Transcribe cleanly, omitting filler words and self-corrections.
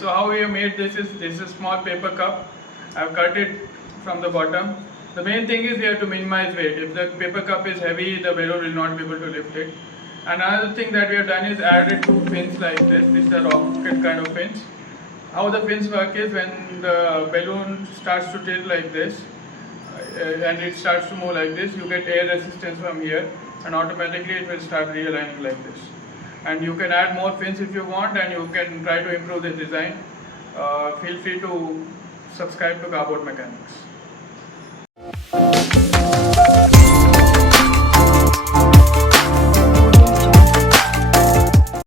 So how we have made this is a small paper cup. I've cut it from the bottom. The main thing is we have to minimize weight. If the paper cup is heavy, the balloon will not be able to lift it. Another thing that we have done is added two fins like this. These are rocket kind of fins. How the fins work is when the balloon starts to tilt like this and it starts to move like this, you get air resistance from here and automatically it will start realigning like this. And you can add more fins if you want, and you can try to improve the design. Feel free to subscribe to Cardboard Mechanics.